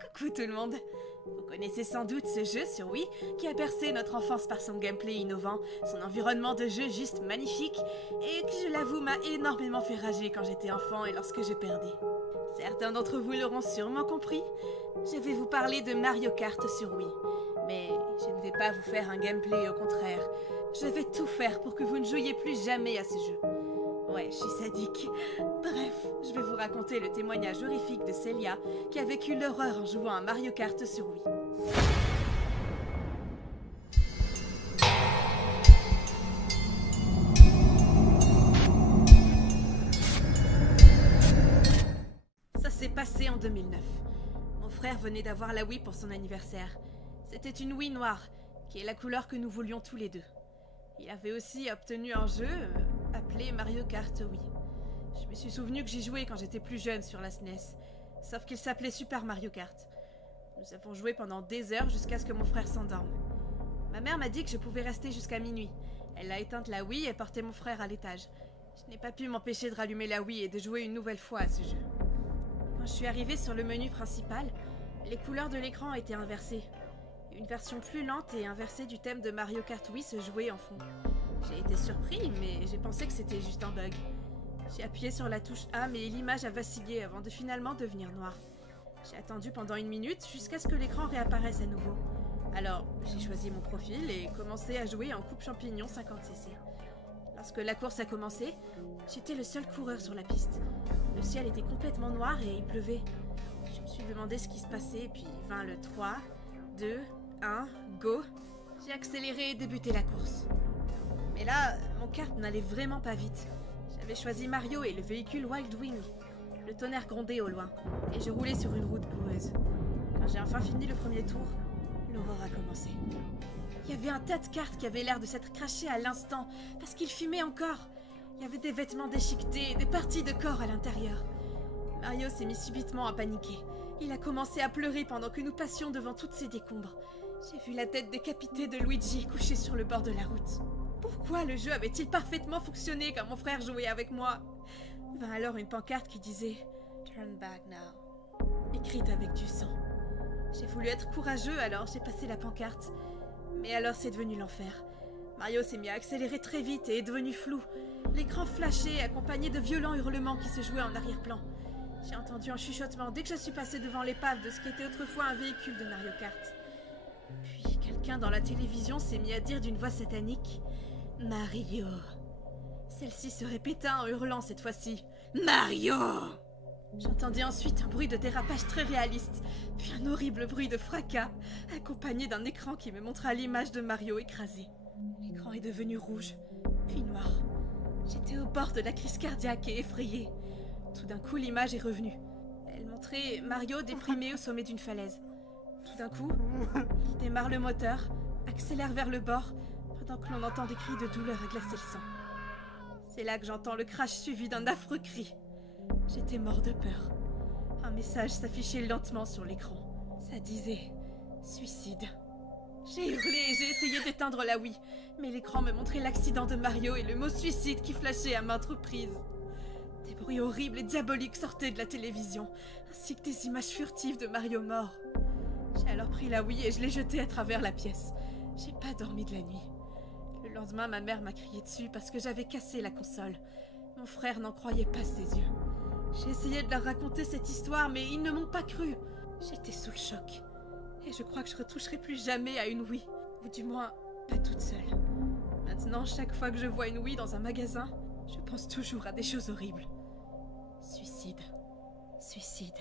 Coucou tout le monde. Vous connaissez sans doute ce jeu sur Wii qui a bercé notre enfance par son gameplay innovant, son environnement de jeu juste magnifique et qui, je l'avoue, m'a énormément fait rager quand j'étais enfant et lorsque je perdais. Certains d'entre vous l'auront sûrement compris, je vais vous parler de Mario Kart sur Wii. Mais je ne vais pas vous faire un gameplay, au contraire. Je vais tout faire pour que vous ne jouiez plus jamais à ce jeu. Ouais, je suis sadique. Bref, je vais vous raconter le témoignage horrifique de Celia qui a vécu l'horreur en jouant à Mario Kart sur Wii. Ça s'est passé en 2009. Mon frère venait d'avoir la Wii pour son anniversaire. C'était une Wii noire, qui est la couleur que nous voulions tous les deux. Il avait aussi obtenu un jeu appelé Mario Kart Wii. Je me suis souvenu que j'y jouais quand j'étais plus jeune sur la SNES, sauf qu'il s'appelait Super Mario Kart. Nous avons joué pendant des heures jusqu'à ce que mon frère s'endorme. Ma mère m'a dit que je pouvais rester jusqu'à minuit. Elle a éteint la Wii et porté mon frère à l'étage. Je n'ai pas pu m'empêcher de rallumer la Wii et de jouer une nouvelle fois à ce jeu. Quand je suis arrivée sur le menu principal, les couleurs de l'écran étaient inversées. Une version plus lente et inversée du thème de Mario Kart Wii se jouait en fond. J'ai été surpris, mais j'ai pensé que c'était juste un bug. J'ai appuyé sur la touche A, mais l'image a vacillé avant de finalement devenir noire. J'ai attendu pendant 1 minute jusqu'à ce que l'écran réapparaisse à nouveau. Alors, j'ai choisi mon profil et commencé à jouer en coupe champignon 50cc. Lorsque la course a commencé, j'étais le seul coureur sur la piste. Le ciel était complètement noir et il pleuvait. Je me suis demandé ce qui se passait, puis vint le 3, 2, 1, go. J'ai accéléré et débuté la course. Mais là, mon kart n'allait vraiment pas vite. J'avais choisi Mario et le véhicule Wild Wing. Le tonnerre grondait au loin, et je roulais sur une route boueuse. Quand j'ai enfin fini le premier tour, l'horreur a commencé. Il y avait un tas de cartes qui avaient l'air de s'être crachées à l'instant, parce qu'il fumait encore. Il y avait des vêtements déchiquetés et des parties de corps à l'intérieur. Mario s'est mis subitement à paniquer. Il a commencé à pleurer pendant que nous passions devant toutes ces décombres. J'ai vu la tête décapitée de Luigi couchée sur le bord de la route. Pourquoi le jeu avait-il parfaitement fonctionné quand mon frère jouait avec moi? Vint alors une pancarte qui disait « Turn back now », écrite avec du sang. J'ai voulu être courageux, alors j'ai passé la pancarte. Mais alors c'est devenu l'enfer. Mario s'est mis à accélérer très vite et est devenu flou. L'écran flashait, accompagné de violents hurlements qui se jouaient en arrière-plan. J'ai entendu un chuchotement dès que je suis passée devant l'épave de ce qui était autrefois un véhicule de Mario Kart. Puis quelqu'un dans la télévision s'est mis à dire d'une voix satanique « Mario ». Celle-ci se répéta en hurlant cette fois-ci « Mario ». J'entendis ensuite un bruit de dérapage très réaliste, puis un horrible bruit de fracas, accompagné d'un écran qui me montra l'image de Mario écrasé. L'écran est devenu rouge, puis noir. J'étais au bord de la crise cardiaque et effrayée. Tout d'un coup, l'image est revenue. Elle montrait Mario déprimé au sommet d'une falaise. Tout d'un coup, il démarre le moteur, accélère vers le bord, pendant que l'on entend des cris de douleur à glacer le sang. C'est là que j'entends le crash suivi d'un affreux cri. J'étais mort de peur. Un message s'affichait lentement sur l'écran. Ça disait « Suicide ». J'ai hurlé et j'ai essayé d'éteindre la Wii, mais l'écran me montrait l'accident de Mario et le mot « suicide » qui flashait à maintes reprises. Des bruits horribles et diaboliques sortaient de la télévision, ainsi que des images furtives de Mario mort. J'ai alors pris la Wii et je l'ai jetée à travers la pièce. J'ai pas dormi de la nuit. Le lendemain, ma mère m'a crié dessus parce que j'avais cassé la console. Mon frère n'en croyait pas ses yeux. J'ai essayé de leur raconter cette histoire, mais ils ne m'ont pas cru. J'étais sous le choc. Et je crois que je retoucherai plus jamais à une Wii. Ou du moins, pas toute seule. Maintenant, chaque fois que je vois une Wii dans un magasin, je pense toujours à des choses horribles. Suicide. Suicide.